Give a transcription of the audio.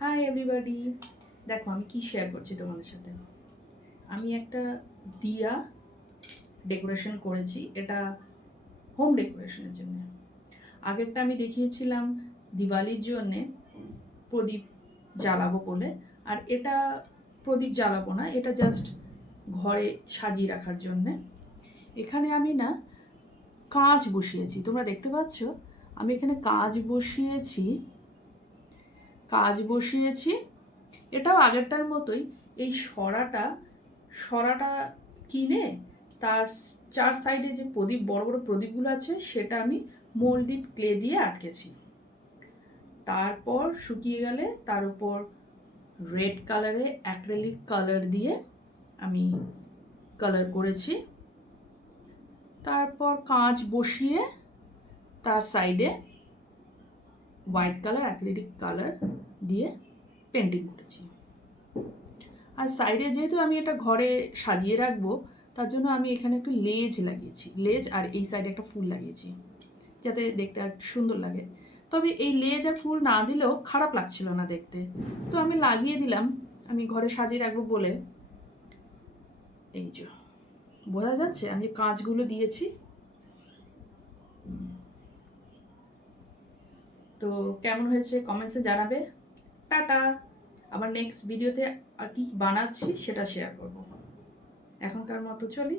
Hi everybody, দেখো আমি কি শেয়ার করছি তোমাদের সাথে। আমি একটা দিয়া ডেকোরেশন করেছি, এটা হোম ডেকোরেশনের জন্য। আগেরটা আমি দেখিয়েছিলাম দিওয়ালির জন্যে প্রদীপ জ্বালাবো বলে, আর এটা প্রদীপ জ্বালাবো না, এটা জাস্ট ঘরে সাজিয়ে রাখার জন্যে। এখানে আমি না কাঁচ বসিয়েছি, তোমরা দেখতে পাচ্ছ আমি এখানে কাঁচ বসিয়েছি। এটাও আগেরটার মতোই, এই সরাটা কিনে তার চার সাইডে যে প্রদীপ বড় বড় প্রদীপগুলো আছে সেটা আমি মোল্ডেড ক্লে দিয়ে আটকেছি। তারপর শুকিয়ে গেলে তার উপর রেড কালারে অ্যাক্রিলিক কালার দিয়ে আমি কালার করেছি। তারপর কাঁচ বসিয়ে তার সাইডে হোয়াইট কালার অ্যাক্রিলিক কালার দিয়ে পেন্টিং করেছি। আর সাইডে যেহেতু আমি এটা ঘরে সাজিয়ে রাখবো, তার জন্য আমি এখানে একটু লেজ লাগিয়েছি, লেজ আর এই সাইডে একটা ফুল লাগিয়েছি যাতে দেখতে আর সুন্দর লাগে। তবে এই লেজ আর ফুল না দিলেও খারাপ লাগছিল না দেখতে, তো আমি লাগিয়ে দিলাম, আমি ঘরে সাজিয়ে রাখবো বলে। এই যে বোঝা যাচ্ছে আমি কাঁচগুলো দিয়েছি। তো কেমন হয়েছে কমেন্টসে জানাবে। টাটা, আবার নেক্সট ভিডিওতে আর কি বানাচ্ছি সেটা শেয়ার করব। এখনকার মতো চলি।